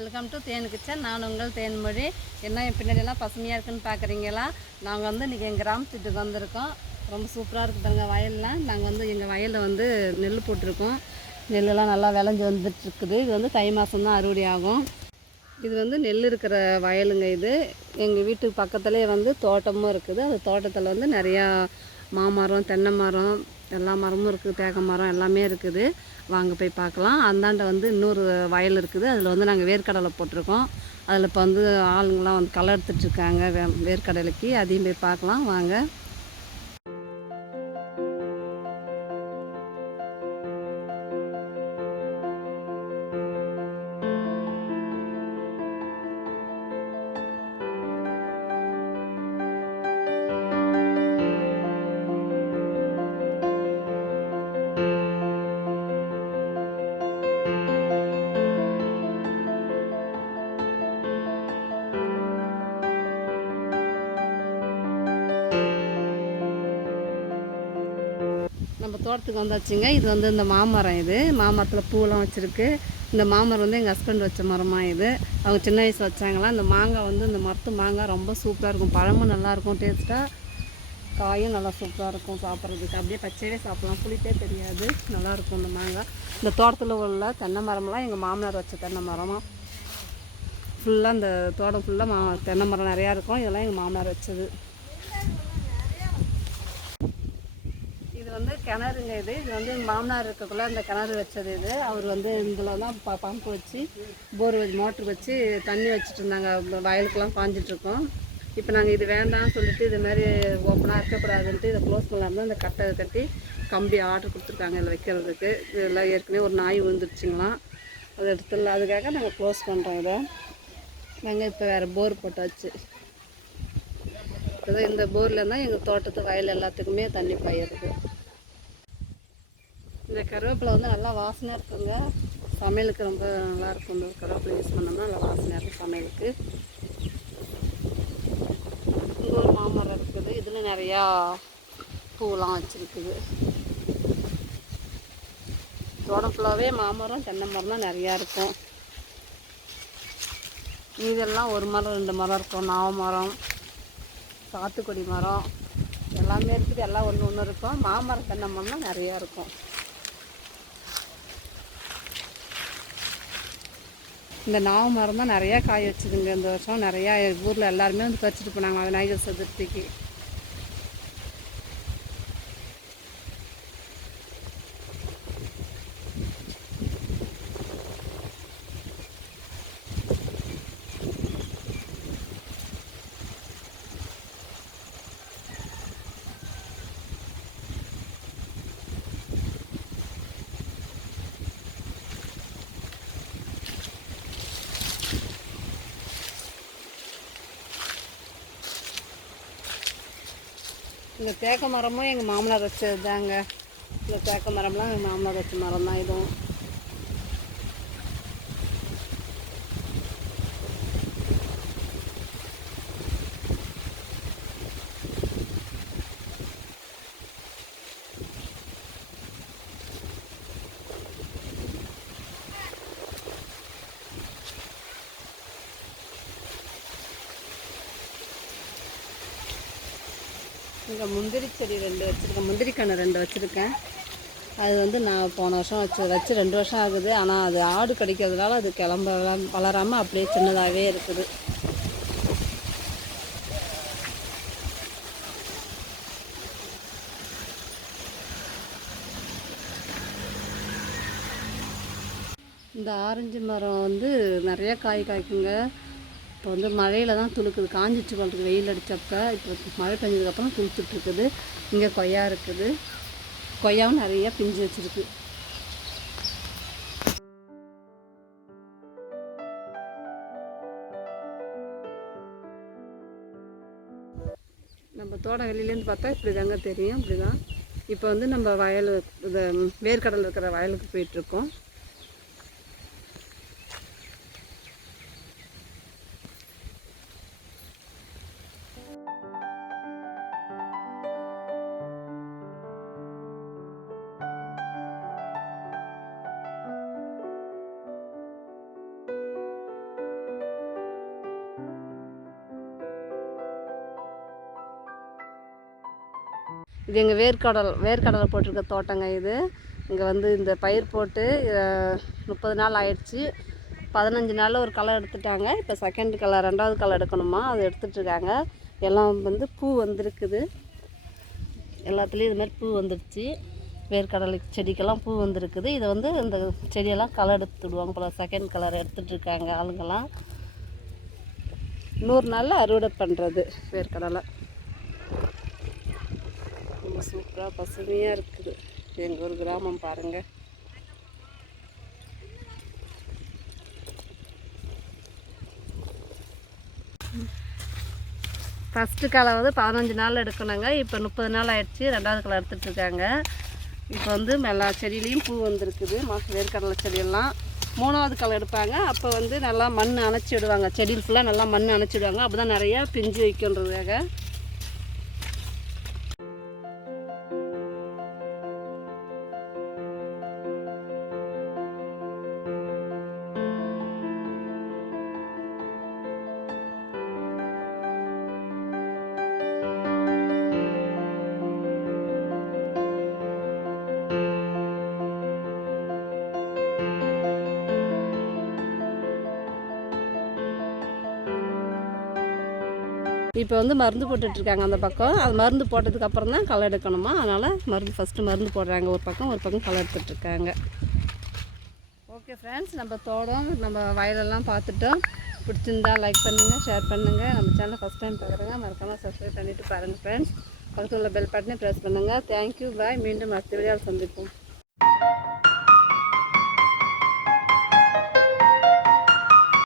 Welcome to than kitchen. நான் உங்கள் தேன்மொழி. என்ன என் பின்னாடியெல்லாம் பசுமையாக இருக்குதுன்னு பார்க்குறீங்களா? நாங்கள் வந்து இன்றைக்கி எங்கள் கிராமத்துக்கு வந்திருக்கோம். ரொம்ப சூப்பராக இருக்குது பாருங்க வயல்லாம். நாங்கள் வந்து எங்கள் வயலில் வந்து நெல் போட்டிருக்கோம். நெல்லெல்லாம் நல்லா விளைஞ்சி வந்துட்டுருக்குது. இது வந்து தை மாதம் தான் அறுவடை ஆகும். இது வந்து நெல் இருக்கிற வயலுங்க. இது எங்கள் வீட்டுக்கு பக்கத்துலேயே வந்து தோட்டமும் இருக்குது. அந்த தோட்டத்தில் வந்து நிறையா மாமரம், தென்னை மரம், எல்லா மரமும் இருக்குது. தேக்கு மரம் எல்லாமே இருக்குது. வாங்க போய் பார்க்கலாம். அந்தாண்ட வந்து இன்னொரு வயல் இருக்குது. அதில் வந்து நாங்கள் வேர்க்கடலை போட்டிருக்கோம். அதில் இப்போ வந்து ஆளுங்கள்லாம் வந்து களை எடுத்துட்ருக்காங்க வேர்க்கடலைக்கு. அதையும் போய் பார்க்கலாம் வாங்க. நம்ம தோட்டத்துக்கு வந்தாச்சுங்க. இது வந்து இந்த மாமரம். இது மாமரத்தில் பூவெல்லாம் வச்சுருக்கு. இந்த மாமரம் வந்து எங்கள் ஹஸ்பண்ட் வச்ச மரமாக இது. அவங்க சின்ன வயசில் வச்சாங்களாம். இந்த மாங்காய் வந்து இந்த மரத்து மாங்காய் ரொம்ப சூப்பராக இருக்கும். பழமும் நல்லாயிருக்கும், டேஸ்ட்டாக. காயும் நல்லா சூப்பராக இருக்கும் சாப்பிட்றதுக்கு. அப்படியே பச்சையே சாப்பிட்லாம், புளிப்பே தெரியாது, நல்லாயிருக்கும் இந்த மாங்காய். இந்த தோட்டத்தில் உள்ள தென்னை மரம்லாம் எங்கள் மாமனார் வச்ச தென்னை மரமாக. ஃபுல்லாக இந்த தோட்டம் ஃபுல்லாக தென்னை மரம் நிறையா இருக்கும். இதெல்லாம் எங்கள் மாமனார் வச்சது. இது வந்து கிணறுங்க. இது வந்து மாமனார் இருக்கக்குள்ள அந்த கிணறு வச்சது. இது அவர் வந்து இதில் தான் பம்பு வச்சு போர் மோட்ரு வச்சு தண்ணி வச்சுட்டு இருந்தாங்க. வயலுக்கெல்லாம் பாஞ்சிட்ருக்கோம். இப்போ நாங்கள் இது வேண்டாம்னு சொல்லிட்டு இது மாதிரி ஓப்பனாக இருக்கக்கூடாதுன்ட்டு இதை க்ளோஸ் பண்ணாமல் இந்த கட்டை கட்டி கம்பி ஆர்டர் கொடுத்துருக்காங்க இதில் வைக்கிறதுக்கு. இதெல்லாம் ஏற்கனவே ஒரு நாய் விழுந்துருச்சுங்களாம், அது இடத்துல. அதுக்காக நாங்கள் க்ளோஸ் பண்ணுறோம் இதை. நாங்கள் இப்போ வேறு போர் போட்டாச்சு. இந்த போரில் தான் எங்கள் தோட்டத்து வயல் எல்லாத்துக்குமே தண்ணி பாயிருக்கு. இந்த கருவேப்பிலை வந்து நல்லா வாசனையாக இருக்குங்க. சமையலுக்கு ரொம்ப நல்லாயிருக்கும். இந்த கருவேப்பிலை யூஸ் பண்ணோம்னா நல்லா வாசனையாக இருக்கும் சமையலுக்கு. இங்கே ஒரு மாமரம் இருக்குது. இதில் நிறையா பூவெலாம் வச்சுருக்குது. தோட்டம் ஃபுல்லாகவே மாமரம், தென்னை மரம் தான் நிறையா இருக்கும். இதெல்லாம் ஒரு மரம் 2 மரம் இருக்கும். நாவ மரம், சாத்துக்குடி மரம் எல்லாமே இருக்குது. எல்லாம் ஒன்று ஒன்று இருக்கும். மாமரம், தென்னை மரம்லாம் நிறையா இருக்கும். இந்த நாவ மரம் தான் நிறையா காய் வச்சுதுங்க இந்த வருஷம். நிறையா ஊரில் எல்லாருமே வந்து பறிச்சுட்டு போனாங்க விநாயகர் சதுர்த்திக்கு. இந்த தேக்க மரமும் எங்கள் மாமனார் வச்சது தாங்க. இந்த தேக்க மரம்லாம் எங்கள் மாமனார் வச்ச மரம் தான் இதுவும். இங்கே முந்திரி செடி 2 வச்சுருக்கேன். முந்திரி கன்று 2 வச்சுருக்கேன். அது வந்து நான் போன வருஷம் வச்சு 2 வருஷம் ஆகுது. ஆனால் அது ஆடு கடிக்கிறதுனால அது வளராமல் அப்படியே சின்னதாகவே இருக்குது. இந்த ஆரஞ்சு மரம் வந்து நிறையா காய் காய்க்குங்க. இப்போ வந்து மழையில் தான் துளுக்குது. காஞ்சிச்சு போகிறதுக்கு வெயில் அடித்தப்ப. இப்போ மழை பெஞ்சதுக்கப்புறம் துளுத்துட்ருக்குது. இங்கே கொய்யா இருக்குது. கொய்யாவும் நிறையா பிஞ்சு வச்சுருக்கு. நம்ம தோட்டம் வெளியிலேருந்து பார்த்தா இப்படி தாங்க தெரியும். இப்படி தான். இப்போ வந்து நம்ம வயல் இது வேர்க்கடல் இருக்கிற வயலுக்கு போயிட்டுருக்கோம். இது எங்கள் வேர்க்கடலை போட்டிருக்க தோட்டங்க இது. இங்கே வந்து இந்த பயிர் போட்டு 30 நாள் ஆயிடுச்சு. 15 நாளில் ஒரு களை எடுத்துட்டாங்க. இப்போ செகண்ட் களை, 2வது களை எடுக்கணுமா, அது எடுத்துகிட்ருக்காங்க. எல்லாம் வந்து பூ வந்திருக்குது. எல்லாத்துலேயும் இது மாதிரி பூ வந்துடுச்சு. வேர்க்கடலை செடிக்கெல்லாம் பூ வந்திருக்குது. இதை வந்து இந்த செடியெல்லாம் களை எடுத்து விடுவாங்க போல். செகண்ட் கலர் எடுத்துகிட்ருக்காங்க ஆளுங்கெல்லாம். 100 நாளில் அறுவடை பண்ணுறது வேர்க்கடலை. ரொம்ப சூப்பராக பசுமையாக இருக்குது எங்கள் ஒரு கிராமம் பாருங்கள். ஃபஸ்ட்டு களை வந்து 15 நாள் எடுக்கணுங்க. இப்போ 30 நாள் ஆகிடுச்சி. 2வது களை எடுத்துகிட்ருக்காங்க. இப்போ வந்து எல்லா செடியிலையும் பூ வந்திருக்குது. வேர்க்கடலை செடியெல்லாம் 3வது களை எடுப்பாங்க. அப்போ வந்து நல்லா மண் அணைச்சி விடுவாங்க. செடியில் ஃபுல்லாக நல்லா மண் அணைச்சி விடுவாங்க. அப்போ தான் நிறையா பிஞ்சு வைக்கின்றதுக்காக. இப்போ வந்து மருந்து போட்டுட்ருக்காங்க அந்த பக்கம். அது மருந்து போட்டதுக்கப்புறம் தான் களை எடுக்கணுமா. அதனால் ஃபஸ்ட்டு மருந்து போடுறாங்க. ஒரு பக்கம் களை எடுத்துகிட்ருக்காங்க. ஓகே ஃப்ரெண்ட்ஸ், நம்ம தோட்டம் நம்ம வயலெல்லாம் பார்த்துட்டோம். பிடிச்சிருந்தா லைக் பண்ணுங்கள், ஷேர் பண்ணுங்கள். நம்ம சேனலை ஃபஸ்ட் டைம் பார்க்குறேங்க, மறக்காமல் சப்ஸ்கிரைப் பண்ணிவிட்டு பாருங்கள் ஃப்ரெண்ட்ஸ். பக்கத்தில் உள்ள பெல் பட்டனை ப்ரெஸ் பண்ணுங்கள். தேங்க்யூ, பாய். மீண்டும் அடுத்த வீடியோவில் சந்திப்போம்.